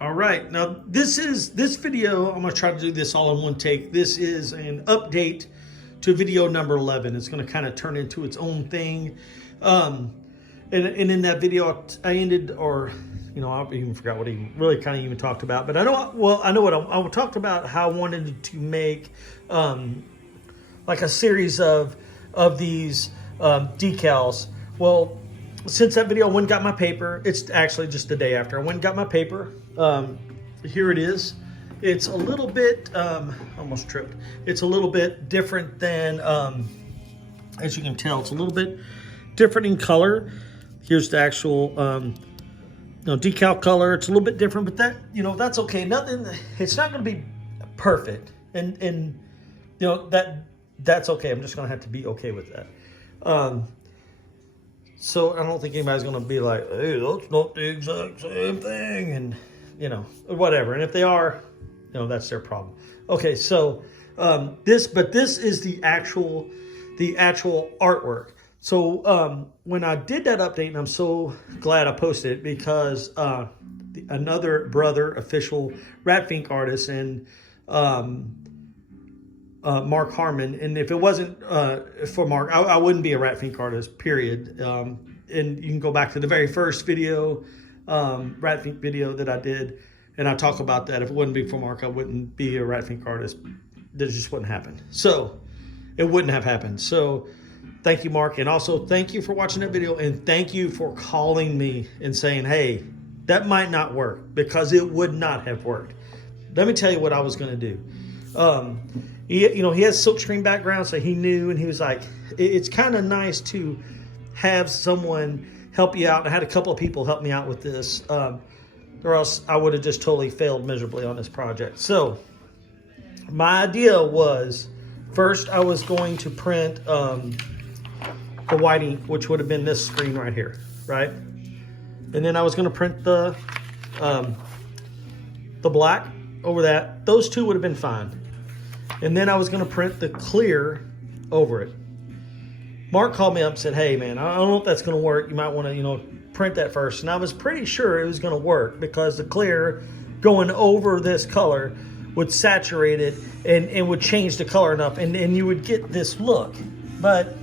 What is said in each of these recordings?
All right, now this video, I'm gonna try to do this all in one take. This is an update to video number 11. It's gonna kind of turn into its own thing. And in that video, I ended, or, you know, I even forgot what he really kind of even talked about, but I know what I talked about, how I wanted to make like a series of these decals. Well, since that video, I went and got my paper. It's actually just the day after. I went and got my paper. Here it is. It's a little bit, almost tripped. It's a little bit different than, as you can tell, it's a little bit different in color. Here's the actual, decal color. It's a little bit different, but that, that's okay. Nothing, it's not going to be perfect. And that's okay. I'm just going to have to be okay with that. So I don't think anybody's going to be like, hey, that's not the exact same thing. And, whatever. And if they are, that's their problem. Okay. So, this is the actual artwork. So, when I did that update, and I'm so glad I posted it, because, another brother, official Fink artist, and, Mark Harmon, and if it wasn't for Mark, I wouldn't be a Fink artist, period. And you can go back to the very first video, Fink video that I did, and I talk about that. If it wouldn't be for Mark, I wouldn't be a Fink artist. That just wouldn't happen. So it wouldn't have happened. So thank you, Mark, and also thank you for watching that video, and thank you for calling me and saying, hey, that might not work, because it would not have worked. Let me tell you what I was going to do. He has silkscreen background, so he knew, and he was like, it's kind of nice to have someone help you out. I had a couple of people help me out with this, or else I would have just totally failed miserably on this project. So my idea was, first I was going to print the white ink, which would have been this screen right here, right? And then I was going to print the black over that. Those two would have been fine. And then I was going to print the clear over it. Mark called me up and said, hey, man, I don't know if that's going to work. You might want to, print that first. And I was pretty sure it was going to work, because the clear going over this color would saturate it and would change the color enough. And you would get this look. But,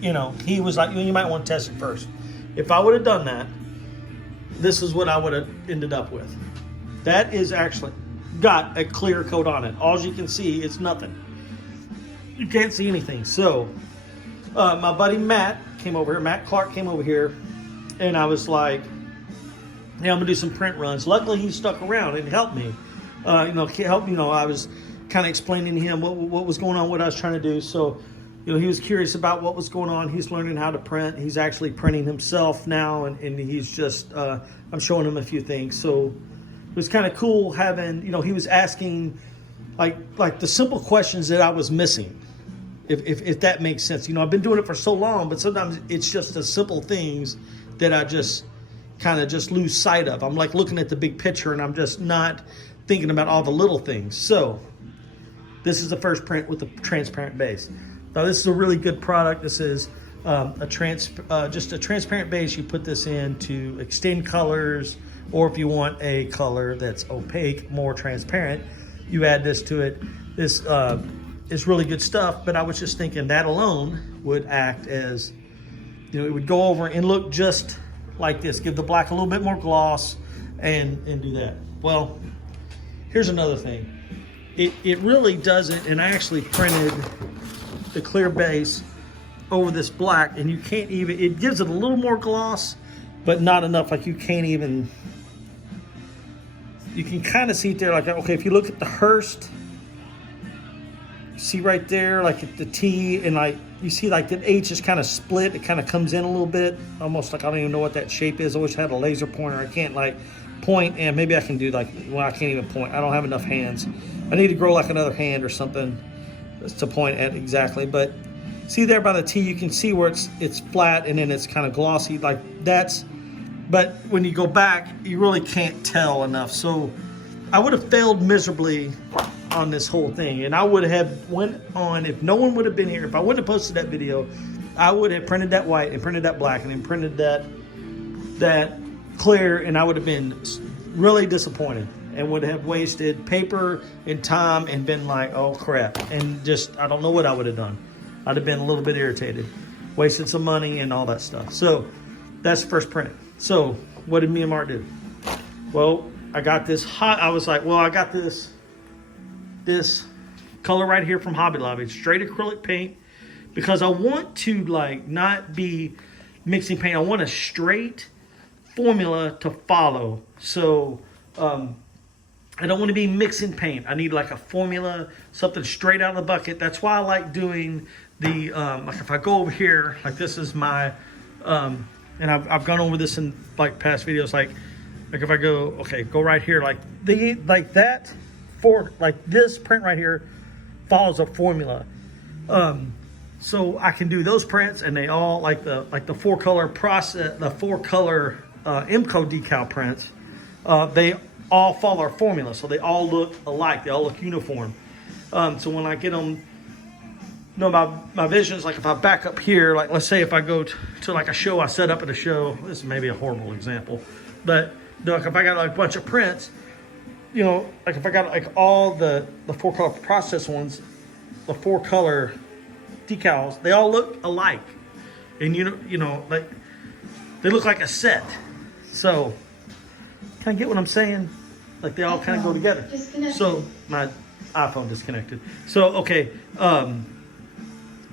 he was like, you might want to test it first. If I would have done that, this is what I would have ended up with. That is actually got a clear coat on it. All you can see is nothing. You can't see anything. So my buddy Matt came over here. Matt Clark came over here, and I was like, I'm gonna do some print runs. Luckily he stuck around and helped me. I was kind of explaining to him what was going on, what I was trying to do. So he was curious about what was going on. He's learning how to print. He's actually printing himself now, and he's just I'm showing him a few things. So it was kind of cool having, he was asking like the simple questions that I was missing, if that makes sense. I've been doing it for so long, but sometimes it's just the simple things that I just kind of just lose sight of. I'm like looking at the big picture, and I'm just not thinking about all the little things. So this is the first print with the transparent base. Now this is a really good product. This is just a transparent base. You put this in to extend colors, or if you want a color that's opaque, more transparent, you add this to it. This is really good stuff, but I was just thinking that alone would act as, it would go over and look just like this, give the black a little bit more gloss, and do that. Well, here's another thing. It really doesn't, and I actually printed the clear base over this black, and you can't even, it gives it a little more gloss, but not enough. Like you can't even, you can kind of see it there. Like, okay, if you look at the Hearst, see right there, like at the T, and like you see like the H is kind of split. It kind of comes in a little bit, almost like I don't even know what that shape is. I wish I had a laser pointer. I can't like point, and maybe I can do like, well, I can't even point. I don't have enough hands. I need to grow like another hand or something to point at exactly. But see there by the T, you can see where it's flat, and then it's kind of glossy. Like that's, but when you go back, you really can't tell enough. So I would have failed miserably on this whole thing, and I would have went on, if no one would have been here, if I wouldn't have posted that video, I would have printed that white and printed that black and then printed that clear, and I would have been really disappointed and would have wasted paper and time and been like, oh crap. And just, I don't know what I would have done. I'd have been a little bit irritated, wasted some money and all that stuff. So that's the first print. So what did me and Mark do? Well, I got this I was like, well, I got this color right here from Hobby Lobby, straight acrylic paint, because I want to like not be mixing paint. I want a straight formula to follow. So I don't want to be mixing paint. I need like a formula, something straight out of the bucket. That's why I like doing the like if I go over here, like this is my and I've gone over this in like past videos, like if I go, okay, go right here, like that for like this print right here follows a formula. So I can do those prints, and they all like the 4-color process, the 4-color IMCO decal prints. They all follow our formula, so they all look alike. They all look uniform. So when I get them, my vision is like if I back up here, like let's say if I go to like a show I set up at a show. This is maybe a horrible example, but like if I got like a bunch of prints, like if I got like all the 4-color process ones, the 4-color decals, they all look alike, and like they look like a set. So kind of get what I'm saying? Like they all kind of go together. So my iPhone disconnected. So okay,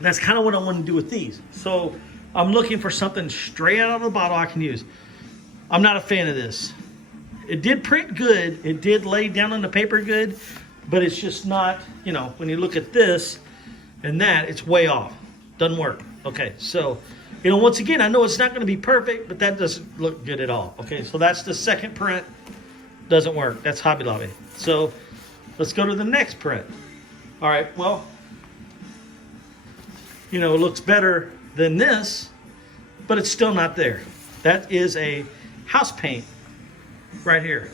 that's kind of what I want to do with these. So I'm looking for something straight out of the bottle I can use. I'm not a fan of this. It did print good. It did lay down on the paper good, but it's just not, when you look at this and that, it's way off. Doesn't work. Okay, so, once again, I know it's not going to be perfect, but that doesn't look good at all. Okay, so that's the second print. Doesn't work. That's Hobby Lobby. So let's go to the next print. All right, well, it looks better than this, but it's still not there. That is a house paint right here.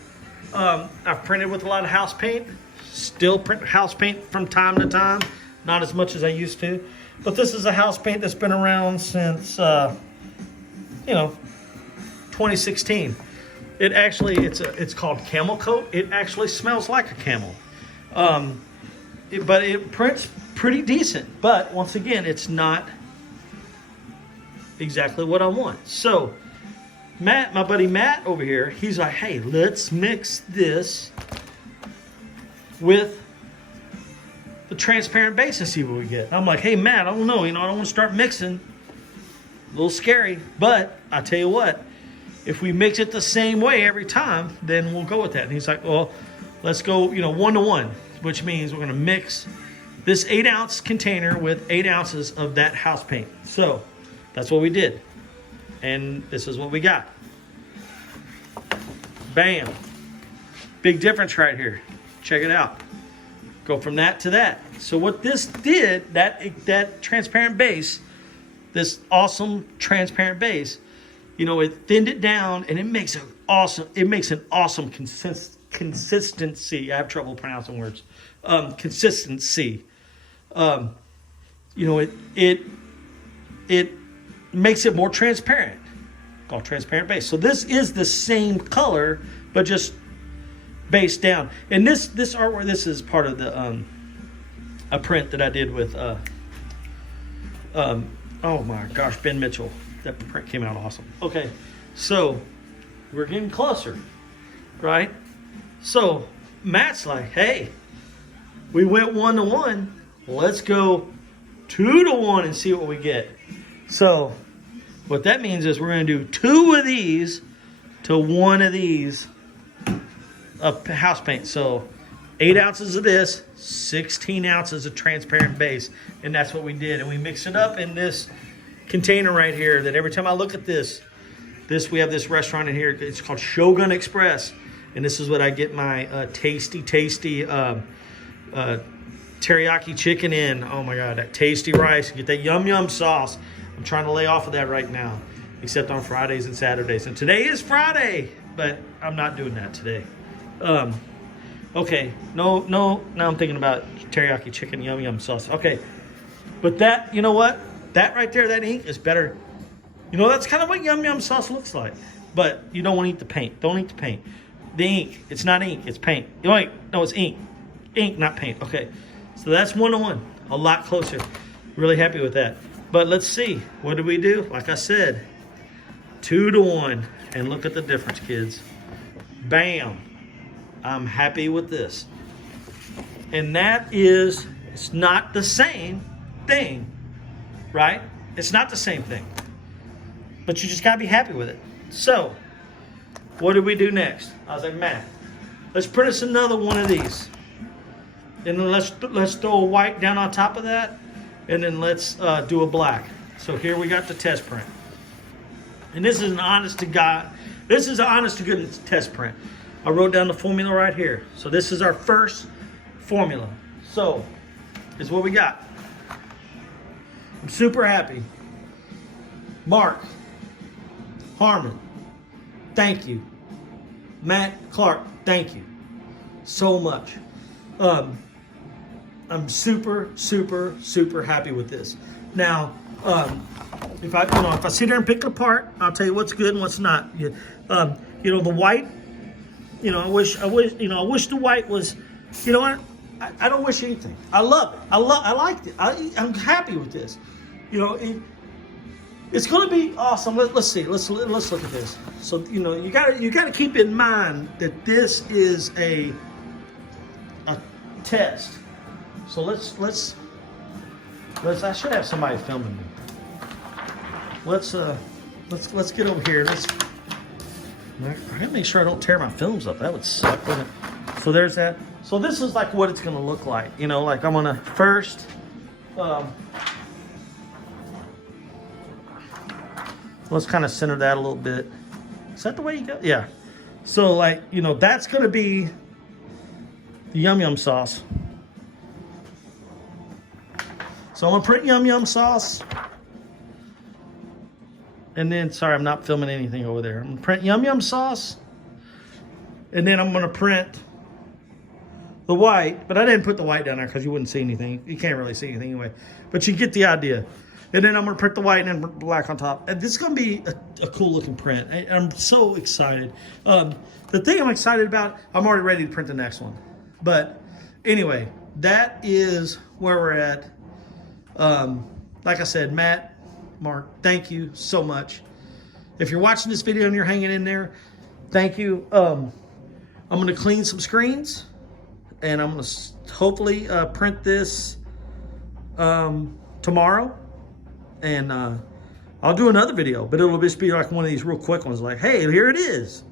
I've printed with a lot of house paint. Still print house paint from time to time. Not as much as I used to. But this is a house paint that's been around since, 2016. It actually, it's called Camel Coat. It actually smells like a camel. But it prints pretty decent. But once again, it's not exactly what I want. So Matt, my buddy Matt over here, he's like, hey, let's mix this with the transparent base and see what we get. I'm like, hey, Matt, I don't know. I don't want to start mixing. A little scary. But I tell you what, if we mix it the same way every time, then we'll go with that. And he's like, well, let's go, 1-to-1, which means we're going to mix this 8-ounce container with 8 ounces of that house paint. So that's what we did. And this is what we got. Bam. Big difference right here. Check it out. Go from that to that. So what this did, that transparent base, this awesome transparent base, it thinned it down, and it makes an awesome consistency. I have trouble pronouncing words. Consistency. It makes it more transparent. Called transparent base. So this is the same color, but just base down. And this artwork, this is part of the a print that I did with oh my gosh, Ben Mitchell. That print came out awesome. Okay, so we're getting closer, right? So Matt's like, hey, we went 1-to-1. Let's go 2-to-1 and see what we get. So what that means is we're going to do 2 of these to 1 of these of house paint. So 8 ounces of this, 16 ounces of transparent base. And that's what we did. And we mixed it up in this container right here that every time I look at this, we have this restaurant in here. It's called Shogun Express. And this is what I get my tasty teriyaki chicken in. Oh my God, that tasty rice. Get that yum yum sauce. I'm trying to lay off of that right now, except on Fridays and Saturdays. And today is Friday, but I'm not doing that today. Okay, no, now I'm thinking about teriyaki chicken, yum yum sauce. Okay, but that, you know what? That right there, that ink is better. That's kind of what yum yum sauce looks like. But you don't want to eat the paint. Don't eat the paint. The ink. It's not ink. It's paint. Wait, no, it's ink. Ink, not paint. Okay. So that's 1-to-1. A lot closer. Really happy with that. But let's see. What did we do? Like I said, 2-to-1. And look at the difference, kids. Bam. I'm happy with this. And that is, it's not the same thing, right? It's not the same thing. But you just got to be happy with it. So, what did we do next? I was like, Matt, let's print us another one of these. And then let's throw a white down on top of that. And then let's do a black. So here we got the test print. And this is an honest to God, this is an honest to goodness test print. I wrote down the formula right here. So this is our first formula. So, is what we got. I'm super happy. Mark, Harmon, thank you. Matt, Clark, thank you so much. I'm super, super, super happy with this. Now, if I sit there and pick it apart, I'll tell you what's good and what's not. The white. I wish the white was. You know what? I don't wish anything. I love it. I liked it. I'm happy with this. It's going to be awesome. Let's see. Let's look at this. So you got to keep in mind that this is a test. So let's I should have somebody filming me. Let's get over here. I gotta make sure I don't tear my films up. That would suck, wouldn't it? So there's that. So this is like what it's gonna look like. Like I'm gonna first let's kind of center that a little bit. Is that the way you go? Yeah. So that's gonna be the yum yum sauce. So I'm gonna print yum yum sauce. And then, sorry, I'm not filming anything over there. I'm gonna print yum yum sauce. And then I'm gonna print the white, but I didn't put the white down there because you wouldn't see anything. You can't really see anything anyway, but you get the idea. And then I'm gonna print the white and then black on top. And this is gonna be a cool looking print. I'm so excited. The thing I'm excited about, I'm already ready to print the next one. But anyway, that is where we're at. Like I said, Matt, Mark, thank you so much. If you're watching this video and you're hanging in there, thank you. I'm going to clean some screens, and I'm going to hopefully print this tomorrow. And I'll do another video, but it'll just be like one of these real quick ones like, hey, here it is.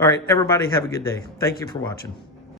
All right, everybody have a good day. Thank you for watching.